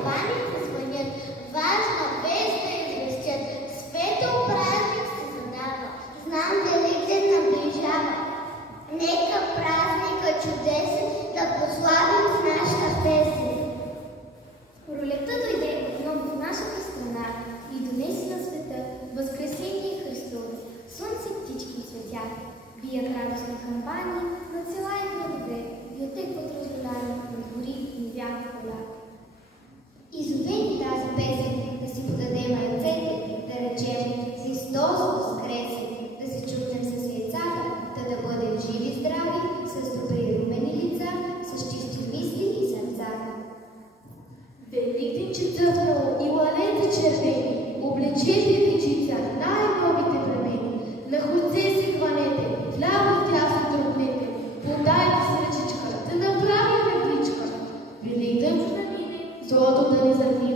камбаните звънят, важна вест да известят. Светъл празник се задава, знам Великден наближава. Нека празника чудесен да прославим с нашата песен. Пролетта дойде отново в нашата страна и донесе на света Възкресение Христово. Слънце, птички и цветя бият радостни камбани на села и градове и отекват разголяни на гори и вяха поля. Изовени тази песен, да си подадем ръцете, да речем Христос воскресе, да се чукнем с яйцата, да бъдем живи и здрави, с добри румени лица, с чисти мисли и сърца. Великден че цъфнало и лаленте червени, облечете дечица най-новите премени. На ходце се хванете, вляво вдясно тръпнете, подайте с ръчичка, да направим величка. Великден да мине, злото да не замине.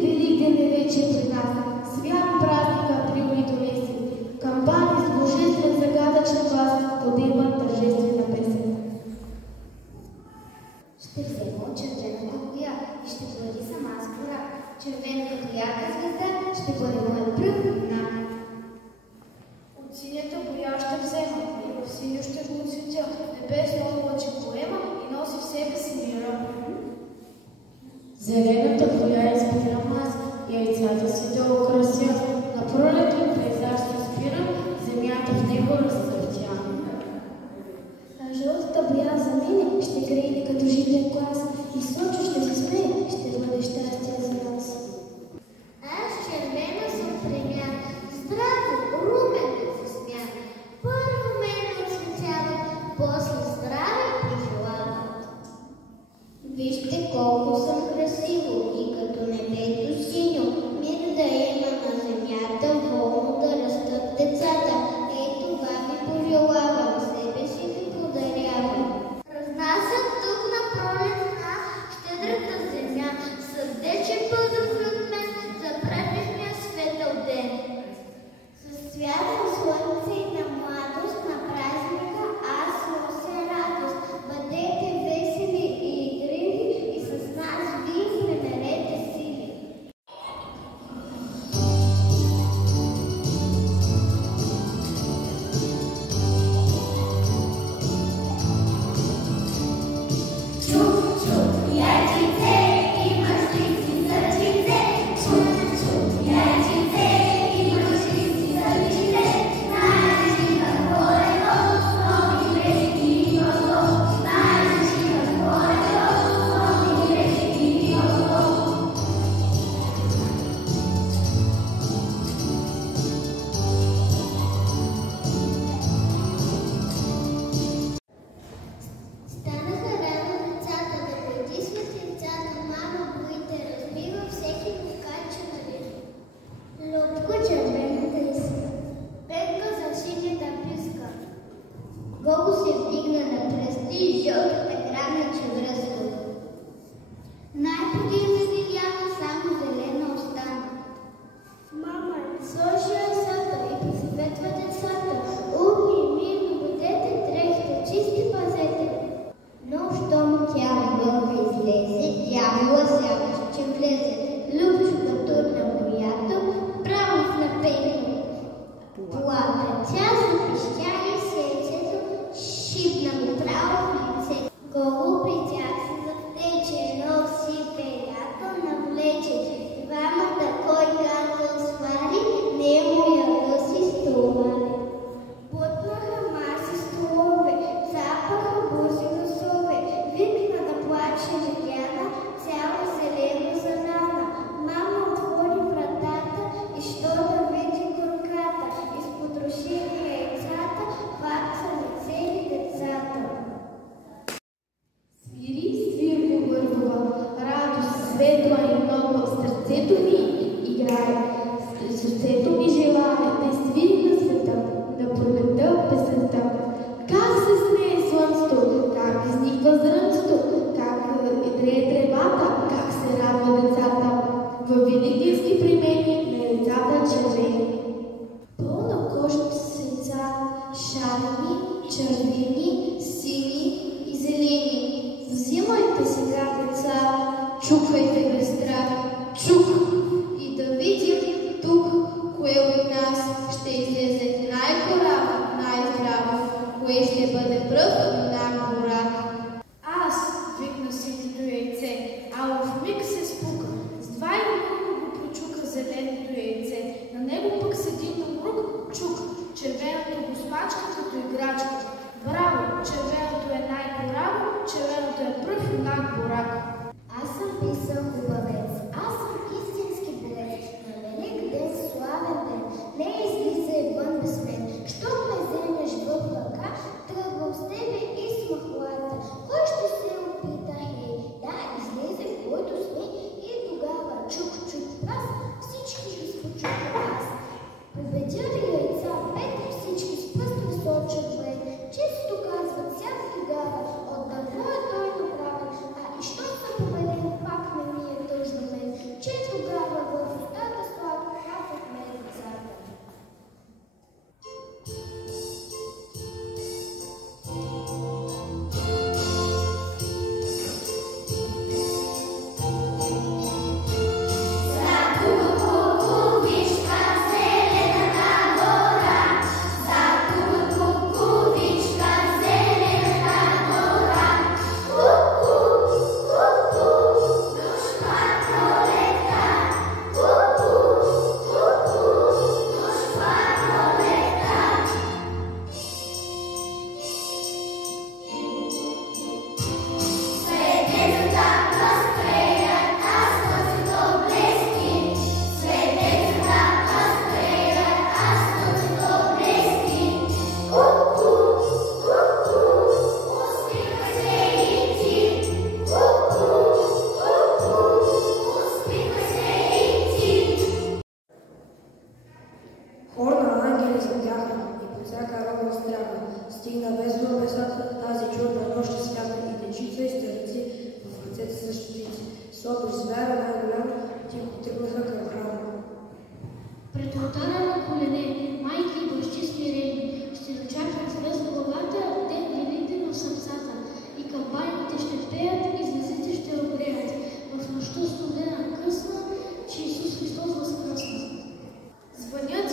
Великден е вече при нас, свят празника приули донесе. Камбани с божествен загадъчен глас подимат тържествена песен. Ще взема от червената коя и ще бъде сама с гора. Червена като ярка звезда ще бъде моят пръв знак. От синята боя ще взема и в синьо ще го оцветя. Небесно облаче поема и носи в себе си мира. Зелената боя избирам аз, яйцата си да украсят. На пролетен пейзаж се спирам, земята в него разцъфтя. А жълтата боя за мене ще грее като житен клас и Сочо ще се смее, ще бъде щастие за нас. Аз червена съм премя, близки примени на лицата червени. Пълнокожите са яйца, шарени, червени, сини и зелени. Взимайте сега, деца, чукайте без страх, чук! И да видим тук, кое от нас ще излезе най-гораво, най-здраво, кое ще бъде пръв на гора. Аз, викна ситото яйце, а в миг се спука. С два имуна го прочука зеленото яйце. На него пък седи намрук чук. Червеното го смачка като играчка. Браво, червеното е най-гораво, червеното е пръв и най-горак. Аз съм писал хубавец, аз съм истински болец. На велик ден, славен ден, не излизай вън без мен. Що ме вземеш в ръка, тръгвам с тебе и с махлата. Кой ще се опита, хей? Да, излезе който сме и тогава чук-чук прас, всички ги спочука аз. Победя ли яйца, пет всички с пръст височат вред. Често казват сяк тогава, отдавно е той направен, а и що съм победен, пак не ми е тъжно мен, че тогава в устата сладко хапят мен децата. Стигна без небесата, тази чудна нощ свята и дечица и старици в ръцете са щитици. Соби звяра най-голям тихо тръгнаха към храма. Пред алтара на колене, майки и бащи смирени, ще дочакат с ръст главата, те велите в сърцата. И камбаните ще пеят, и звездите ще огреят. В нощта студена късна, че Исус Христос възкръсна. Звънят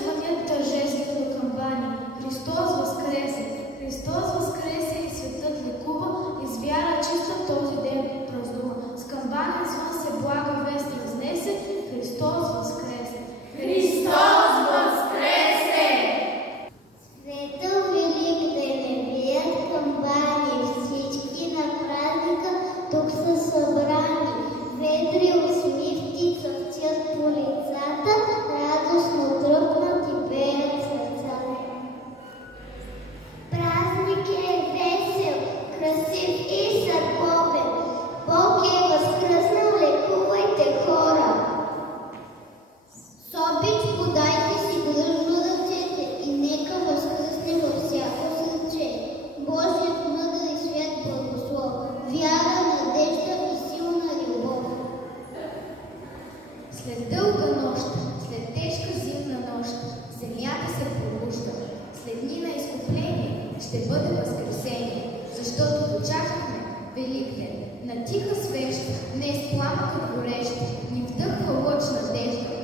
тържествено камбани. Христос възкресе! Христос възкресе и светът лекува, и с вяра чиста този ден празнува. С камбани звън се блага вест разнесе, Христос възкресе! Христос възкресе! Светъл велик да не бият камбани, всички на празника тук са събрани. Ведри усмивки цъфтят по лицата, радостно тръпнат и пеят сърцата. Празник е весел, красив и сърбовен. Бог е възкръснал, лекувайте хора. С обич подайте си дръжно ръцете и нека възкръсне във всяко сърце. Божият мъдър и свят благослов, вяра, надежда и силна любов. След дълга нощ, след тежка зимна нощ, земята се пробужда. След дни на изкупление ще бъде възкресение, защото дочакахме велик ден. На тиха свеща, днес пламъкът горещ, ни вдъхва лъч надежда.